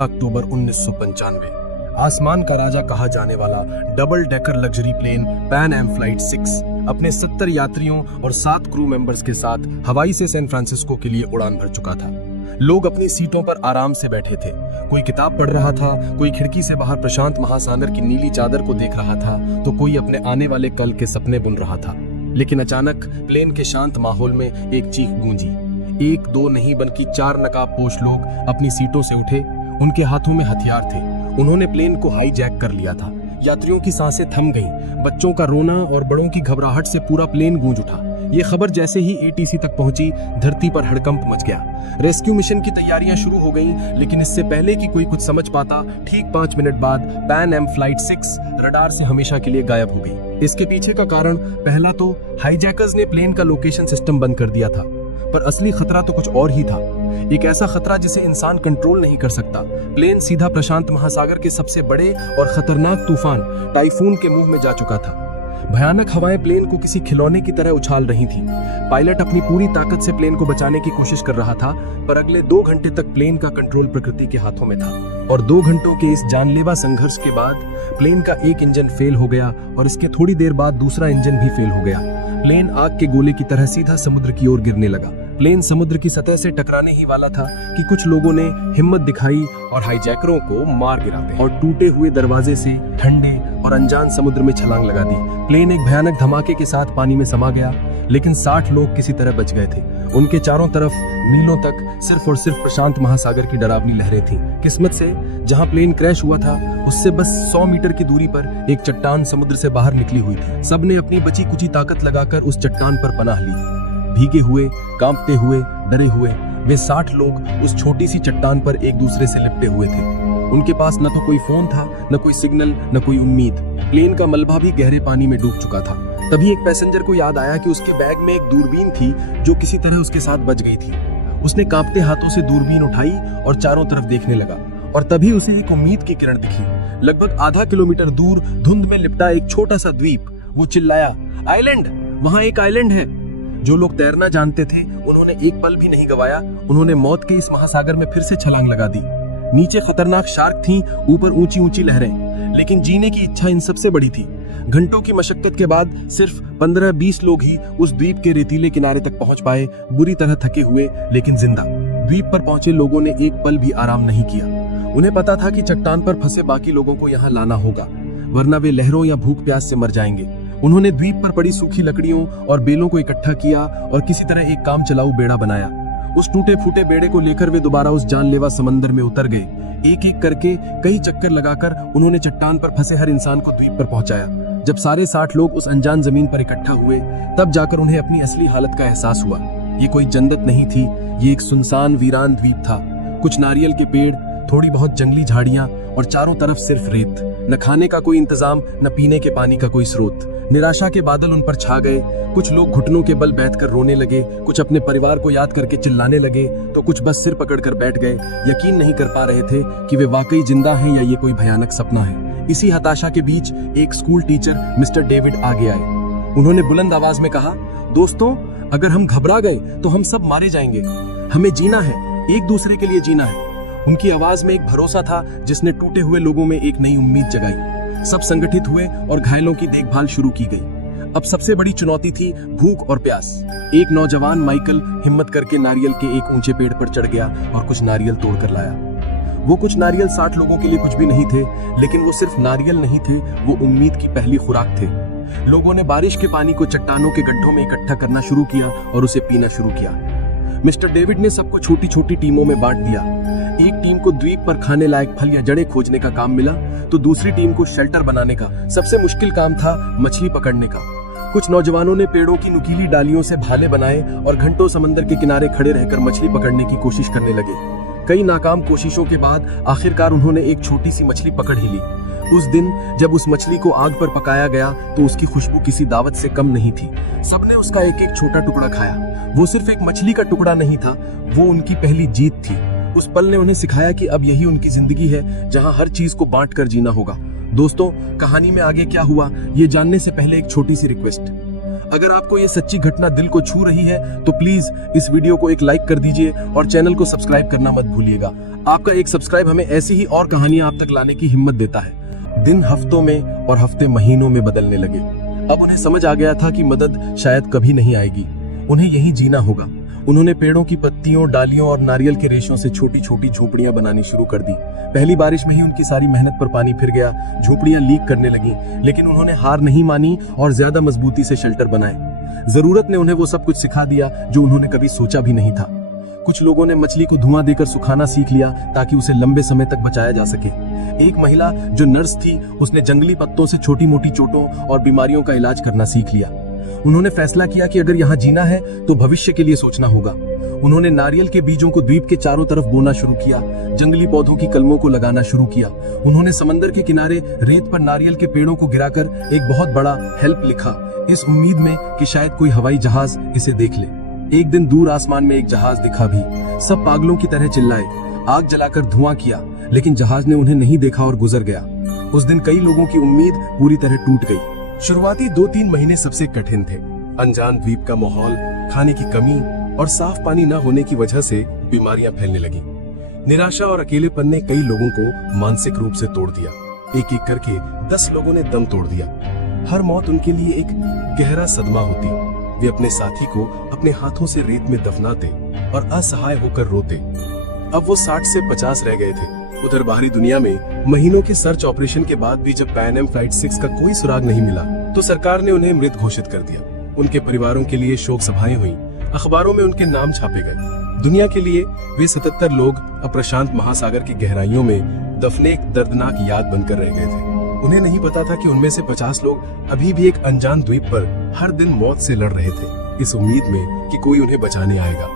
अक्टूबर 1995 आसमान का राजा कहा जाने वाला double decker luxury plane Pan Am flight 6 अपने 70 यात्रियों और 7 क्रू मेंबर्स के साथ हवाई से सैन फ्रांसिस्को के लिए उड़ान भर चुका था। लोग अपनी सीटों पर आराम से बैठे थे। कोई किताब पढ़ रहा था, कोई खिड़की से बाहर प्रशांत महासागर की नीली चादर को देख रहा था, तो कोई अपने आने वाले कल के सपने बुन रहा था। लेकिन अचानक प्लेन के शांत माहौल में एक चीख गूंजी। 1 2 नहीं बल्कि 4 नकाबपोश लोग अपनी सीटों से उठे। उनके हाथों में हथियार थे। उन्होंने प्लेन को हाईजैक कर लिया था। यात्रियों की सांसें थम गईं। बच्चों का रोना और बड़ों की घबराहट से पूरा प्लेन गूंज उठा। ये खबर जैसे ही एटीसी तक पहुंची, धरती पर हड़कंप मच गया। रेस्क्यू मिशन की तैयारियां शुरू हो गईं, लेकिन इससे पहले कि कोई कुछ समझ पाता, ठीक 5 मिनट बाद पैन एम फ्लाइट 6 रडार से हमेशा के लिए गायब हो गई। इसके पीछे का कारण, पहला तो हाईजैकर्स ने प्लेन का लोकेशन सिस्टम बंद कर दिया था, पर असली खतरा तो कुछ और ही था। एक ऐसा खतरा जिसे इंसान कंट्रोल नहीं कर सकता। प्लेन सीधा प्रशांत महासागर के सबसे बड़े और खतरनाक तूफान टाइफून के मुंह में जा चुका था। भयानक हवाएं प्लेन को किसी खिलौने की तरह उछाल रही थीं। पायलट अपनी पूरी ताकत से प्लेन को बचाने की कोशिश कर रहा था, पर अगले 2 घंटे तक प्लेन का कंट्रोल प्रकृति के हाथों में था। और 2 घंटों के इस जानलेवा संघर्ष के बाद प्लेन का एक इंजन फेल हो गया और इसके थोड़ी देर बाद दूसरा इंजन भी फेल हो गया। प्लेन आग के गोले की तरह सीधा समुद्र की ओर गिरने लगा। प्लेन समुद्र की सतह से टकराने ही वाला था कि कुछ लोगों ने हिम्मत दिखाई और हाईजैकरों को मार गिरा दिया और टूटे हुए दरवाजे से ठंडे और अनजान समुद्र में छलांग लगा दी। प्लेन एक भयानक धमाके के साथ पानी में समा गया, लेकिन 60 लोग किसी तरह बच गए थे। उनके चारों तरफ मीलों तक सिर्फ और सिर्फ प्रशांत महासागर की डरावनी लहरें थीं। किस्मत से जहां प्लेन क्रैश हुआ था, उससे बस 100 मीटर की दूरी पर एक चट्टान समुद्र से बाहर निकली हुई थी। सबने अपनी बची कुची ताकत लगाकर उस चट्टान पर पनाह ली। भीगे हुए, कांपते हुए, डरे हुए वे 60 लोग उस छोटी सी चट्टान पर एक दूसरे से लिपटे हुए थे। उनके पास न तो कोई फोन था, न कोई सिग्नल, न कोई उम्मीद। प्लेन का मलबा भी गहरे पानी में डूब चुका था। तभी एक पैसेंजर को याद आया कि उसके बैग में एक दूरबीन थी जो किसी तरह उसके साथ बच गई थी। उसने कांपते हाथों से दूरबीन उठाई और चारों तरफ देखने लगा, और तभी उसे एक उम्मीद की किरण दिखी। लगभग आधा किलोमीटर दूर धुंध में लिपटा एक छोटा सा द्वीप। वो चिल्लाया, आइलैंड, वहां एक आइलैंड है। जो लोग तैरना जानते थे, उन्होंने एक पल भी नहीं गवाया। उन्होंने मौत के इस महासागर में फिर से छलांग लगा दी। नीचे खतरनाक शार्क थीं, ऊपर ऊंची ऊंची लहरें, लेकिन जीने की इच्छा इन सबसे बड़ी थी। घंटों की मशक्कत के बाद सिर्फ 15-20 लोग ही उस द्वीप के रेतीले किनारे तक पहुंच पाए, बुरी तरह थके हुए लेकिन जिंदा। द्वीप पर पहुंचे लोगों ने एक पल भी आराम नहीं किया। उन्हें पता था कि चट्टान पर फंसे बाकी लोगों को यहाँ लाना होगा, वरना वे लहरों या भूख प्यास से मर जाएंगे। उन्होंने द्वीप पर पड़ी सूखी लकड़ियों और बेलों को इकट्ठा किया और किसी तरह एक काम चलाऊ बेड़ा बनाया। उस टूटे फूटे बेड़े को लेकर वे दोबारा उस जानलेवा समंदर में उतर गए। एक एक करके कई चक्कर लगाकर उन्होंने चट्टान पर फंसे हर इंसान को द्वीप पर पहुंचाया। जब सारे 60 लोग उस अनजान जमीन पर इकट्ठा हुए, तब जाकर उन्हें अपनी असली हालत का एहसास हुआ। ये कोई जन्नत नहीं थी, ये एक सुनसान वीरान द्वीप था। कुछ नारियल के पेड़, थोड़ी बहुत जंगली झाड़ियां और चारों तरफ सिर्फ रेत। न खाने का कोई इंतजाम, न पीने के पानी का कोई स्रोत। निराशा के बादल उन पर छा गए। कुछ लोग घुटनों के बल बैठकर रोने लगे, कुछ अपने परिवार को याद करके चिल्लाने लगे, तो कुछ बस सिर पकड़कर बैठ गए। यकीन नहीं कर पा रहे थे कि वे वाकई जिंदा हैं या ये कोई भयानक सपना है। इसी हताशा के बीच एक स्कूल टीचर मिस्टर डेविड आगे आए। उन्होंने बुलंद आवाज में कहा, दोस्तों, अगर हम घबरा गए तो हम सब मारे जाएंगे। हमें जीना है, एक दूसरे के लिए जीना है। उनकी आवाज में एक भरोसा था जिसने टूटे हुए लोगों में एक नई उम्मीद जगाई। सब संगठित हुए और घायलों की देखभाल शुरू की गई। अब सबसे बड़ी चुनौती थी भूख और प्यास। एक नौजवान माइकल हिम्मत करके नारियल के एक ऊंचे पेड़ पर चढ़ गया और कुछ नारियल तोड़कर लाया। वो कुछ नारियल 60 लोगों के लिए कुछ भी नहीं थे, लेकिन वो सिर्फ नारियल नहीं थे, वो उम्मीद की पहली खुराक थे। लोगों ने बारिश के पानी को चट्टानों के गड्ढों में इकट्ठा करना शुरू किया और उसे पीना शुरू किया। मिस्टर डेविड ने सबको छोटी छोटी टीमों में बांट दिया। एक टीम को द्वीप पर खाने लायक फल या जड़ें खोजने का काम मिला, तो दूसरी टीम को शेल्टर बनाने का। सबसे मुश्किल काम था मछली पकड़ने का। कुछ नौजवानों ने पेड़ों की नुकीली डालियों से भाले बनाए और घंटों समंदर के किनारे खड़े रहकर मछली पकड़ने की कोशिश करने लगे। कई नाकाम कोशिशों के बाद आखिरकार उन्होंने एक छोटी सी मछली पकड़ ही ली। उस दिन जब उस मछली को आग पर पकाया गया, तो उसकी खुशबू किसी दावत से कम नहीं थी। सबने उसका एक एक छोटा टुकड़ा खाया। वो सिर्फ एक मछली का टुकड़ा नहीं था, वो उनकी पहली जीत थी। उस पल ने उन्हें सिखाया कि अब यही उनकी जिंदगी है, जहां हर चीज को बांटकर जीना होगा। दोस्तों, कहानी में आगे क्या हुआ ये जानने से पहले एक छोटी सी रिक्वेस्ट। अगर आपको ये सच्ची घटना दिल को छू रही है तो प्लीज इस वीडियो को एक लाइक कर दीजिए और चैनल को सब्सक्राइब करना मत भूलिएगा। आपका एक सब्सक्राइब हमें ऐसी ही और कहानियां आप तक लाने की हिम्मत देता है। दिन हफ्तों में और हफ्ते महीनों में बदलने लगे। अब उन्हें समझ आ गया था कि मदद शायद कभी नहीं आएगी, उन्हें यहीं जीना होगा। उन्होंने पेड़ों की पत्तियों, डालियों और नारियल के रेशों से छोटी छोटी झोपड़ियां बनानी शुरू कर दी। पहली बारिश में ही उनकी सारी मेहनत पर पानी फिर गया, झोपड़ियां लीक करने लगी, लेकिन उन्होंने हार नहीं मानी और ज्यादा मजबूती से शेल्टर बनाए। जरूरत ने उन्हें वो सब कुछ सिखा दिया जो उन्होंने कभी सोचा भी नहीं था। कुछ लोगों ने मछली को धुआं देकर सुखाना सीख लिया ताकि उसे लंबे समय तक बचाया जा सके। एक महिला जो नर्स थी, उसने जंगली पत्तों से छोटी मोटी चोटों और बीमारियों का इलाज करना सीख लिया। उन्होंने फैसला किया कि अगर यहाँ जीना है तो भविष्य के लिए सोचना होगा। उन्होंने नारियल के बीजों को द्वीप के चारों तरफ बोना शुरू किया, जंगली पौधों की कलमों को लगाना शुरू किया। उन्होंने समंदर के किनारे रेत पर नारियल के पेड़ों को गिराकर एक बहुत बड़ा हेल्प लिखा, इस उम्मीद में कि शायद कोई हवाई जहाज इसे देख ले। एक दिन दूर आसमान में एक जहाज दिखा भी। सब पागलों की तरह चिल्लाए, आग जलाकर धुआं किया, लेकिन जहाज ने उन्हें नहीं देखा और गुजर गया। उस दिन कई लोगों की उम्मीद पूरी तरह टूट गई। शुरुआती 2-3 महीने सबसे कठिन थे। अनजान द्वीप का माहौल, खाने की कमी और साफ पानी न होने की वजह से बीमारियां फैलने लगी। निराशा और अकेलेपन ने कई लोगों को मानसिक रूप से तोड़ दिया। एक एक करके 10 लोगों ने दम तोड़ दिया। हर मौत उनके लिए एक गहरा सदमा होती। वे अपने साथी को अपने हाथों से रेत में दफनाते और असहाय होकर रोते। अब वो 60 से 50 रह गए थे। उधर बाहरी दुनिया में महीनों के सर्च ऑपरेशन के बाद भी जब पैन एम फ्लाइट 6 का कोई सुराग नहीं मिला तो सरकार ने उन्हें मृत घोषित कर दिया। उनके परिवारों के लिए शोक सभाएं हुई, अखबारों में उनके नाम छापे गए। दुनिया के लिए वे 77 लोग अप्रशांत महासागर की गहराइयों में दफने एक दर्दनाक याद बनकर रह गए थे। उन्हें नहीं पता था कि उनमें से 50 लोग अभी भी एक अनजान द्वीप पर हर दिन मौत से लड़ रहे थे, इस उम्मीद में कि कोई उन्हें बचाने आएगा।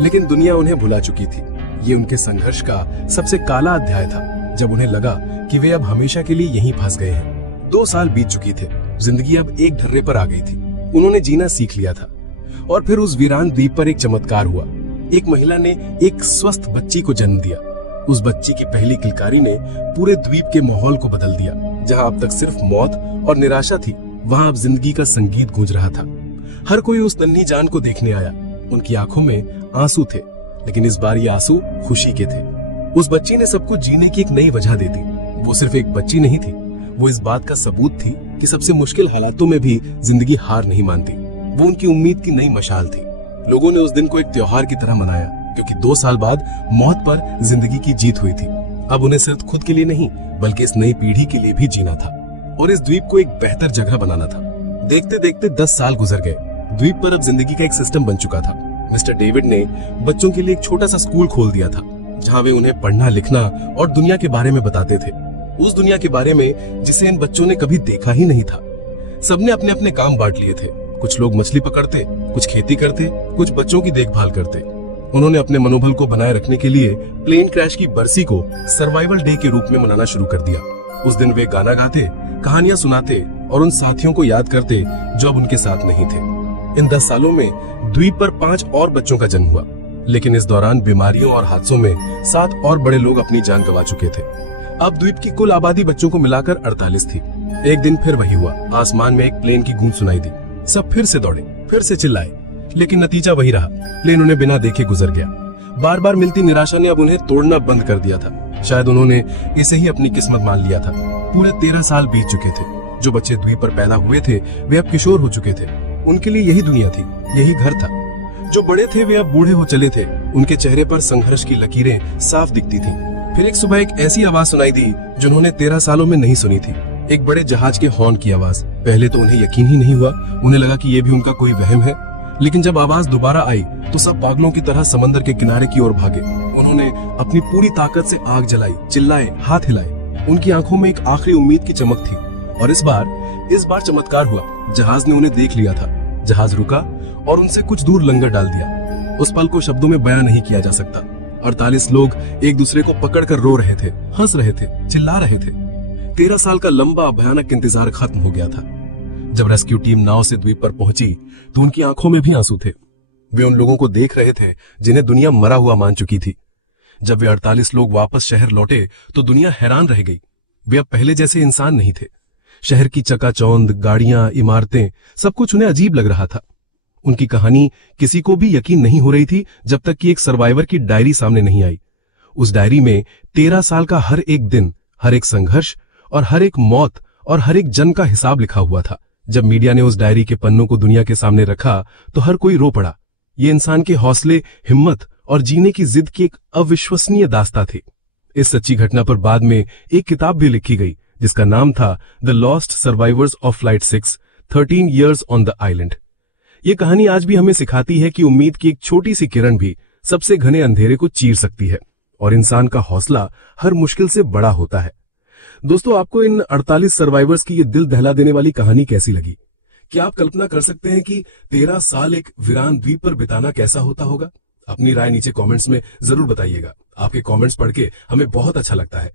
लेकिन दुनिया उन्हें भुला चुकी थी। ये उनके संघर्ष का सबसे काला अध्याय था, जब उन्हें लगा कि वे अब हमेशा के लिए यहीं फंस गए हैं। 2 साल बीत चुकी थे, जिंदगी अब एक ढर्रे पर आ गई थी। उन्होंने जीना सीख लिया था। और फिर उस वीरान द्वीप पर एक चमत्कार हुआ। एक महिला ने एक स्वस्थ बच्ची को जन्म दिया। उस बच्ची की पहली किलकारी ने पूरे द्वीप के माहौल को बदल दिया। जहां अब तक सिर्फ मौत और निराशा थी, वहां अब जिंदगी का संगीत गूंज रहा था। हर कोई उस नन्ही जान को देखने आया। उनकी आंखों में आंसू थे, लेकिन इस बार ये आंसू खुशी के थे। उस बच्ची ने सबको जीने की एक नई वजह दे दी। वो सिर्फ एक बच्ची नहीं थी, वो इस बात का सबूत थी कि सबसे मुश्किल हालातों में भी जिंदगी हार नहीं मानती। वो उनकी उम्मीद की नई मशाल थी। लोगों ने उस दिन को एक त्योहार की तरह मनाया, क्योंकि 2 साल बाद मौत पर जिंदगी की जीत हुई थी। अब उन्हें सिर्फ खुद के लिए नहीं, बल्कि इस नई पीढ़ी के लिए भी जीना था और इस द्वीप को एक बेहतर जगह बनाना था। देखते देखते 10 साल गुजर गए। द्वीप पर अब जिंदगी का एक सिस्टम बन चुका था। मिस्टर डेविड ने बच्चों के लिए एक छोटा सा स्कूल खोल दिया था, जहाँ वे उन्हें पढ़ना, लिखना और दुनिया के बारे में बताते थे। उस दुनिया के बारे में जिसे इन बच्चों ने कभी देखा ही नहीं था। सबने अपने अपने काम बांट लिए थे। कुछ लोग मछली पकड़ते, कुछ खेती करते, कुछ बच्चों की देखभाल करते। उन्होंने अपने मनोबल को बनाए रखने के लिए प्लेन क्रैश की बरसी को सर्वाइवल डे के रूप में मनाना शुरू कर दिया। उस दिन वे गाना गाते, कहानियां सुनाते और उन साथियों को याद करते जो अब उनके साथ नहीं थे। इन 10 सालों में द्वीप पर 5 और बच्चों का जन्म हुआ, लेकिन इस दौरान बीमारियों और हादसों में 7 और बड़े लोग अपनी जान गंवा चुके थे। अब द्वीप की कुल आबादी बच्चों को मिलाकर 48 थी। एक दिन फिर वही हुआ। आसमान में एक प्लेन की गूंज सुनाई दी। सब फिर से दौड़े, फिर से चिल्लाए, लेकिन नतीजा वही रहा। प्लेन उन्हें बिना देखे गुजर गया। बार बार मिलती निराशा ने अब उन्हें तोड़ना बंद कर दिया था। शायद उन्होंने इसे ही अपनी किस्मत मान लिया था। पूरे 13 साल बीत चुके थे। जो बच्चे द्वीप पर पैदा हुए थे वे अब किशोर हो चुके थे। उनके लिए यही दुनिया थी, यही घर था। जो बड़े थे वे अब बूढ़े हो चले थे। उनके चेहरे पर संघर्ष की लकीरें साफ दिखती थीं। फिर एक सुबह एक ऐसी आवाज सुनाई दी जिन्होंने 13 सालों में नहीं सुनी थी। एक बड़े जहाज के हॉर्न की आवाज। पहले तो उन्हें यकीन ही नहीं हुआ। उन्हें लगा कि ये भी उनका कोई वहम है। लेकिन जब आवाज दोबारा आई तो सब पागलों की तरह समंदर के किनारे की ओर भागे। उन्होंने अपनी पूरी ताकत से आग जलाई, चिल्लाए, हाथ हिलाए। उनकी आंखों में एक आखिरी उम्मीद की चमक थी। और इस बार चमत्कार हुआ। जहाज ने उन्हें देख लिया था। जहाज रुका और उनसे कुछ दूर लंगर डाल दिया। उस पल को शब्दों में बयां नहीं किया जा सकता। 48 लोग एक दूसरे को पकड़कर रो रहे थे, हंस रहे थे, चिल्ला रहे थे। 13 साल का लंबा भयानक इंतजार खत्म हो गया था। जब रेस्क्यू टीम नाव से द्वीप पर पहुंची तो उनकी आंखों में भी आंसू थे। वे उन लोगों को देख रहे थे जिन्हें दुनिया मरा हुआ मान चुकी थी। जब वे 48 लोग वापस शहर लौटे तो दुनिया हैरान रह गई। वे अब पहले जैसे इंसान नहीं थे। शहर की चकाचौंध, गाड़ियां, इमारतें, सब कुछ उन्हें अजीब लग रहा था। उनकी कहानी किसी को भी यकीन नहीं हो रही थी जब तक कि एक सर्वाइवर की डायरी सामने नहीं आई। उस डायरी में 13 साल का हर एक दिन, हर एक संघर्ष और हर एक मौत और हर एक जन का हिसाब लिखा हुआ था। जब मीडिया ने उस डायरी के पन्नों को दुनिया के सामने रखा तो हर कोई रो पड़ा। ये इंसान के हौसले, हिम्मत और जीने की जिद की एक अविश्वसनीय दास्तां थी। इस सच्ची घटना पर बाद में एक किताब भी लिखी गई जिसका नाम था the lost survivors of flight 6, 13 years on the island. ये कहानी आज भी हमें सिखाती है कि उम्मीद की एक छोटी सी किरण भी सबसे घने अंधेरे को चीर सकती है और इंसान का हौसला हर मुश्किल से बड़ा होता है। दोस्तों, आपको इन 48 सर्वाइवर्स की ये दिल दहला देने वाली कहानी कैसी लगी? क्या आप कल्पना कर सकते हैं कि 13 साल एक वीरान द्वीप पर बिताना कैसा होता होगा? अपनी राय नीचे कमेंट्स में जरूर बताइएगा। आपके कमेंट्स पढ़ के हमें बहुत अच्छा लगता है।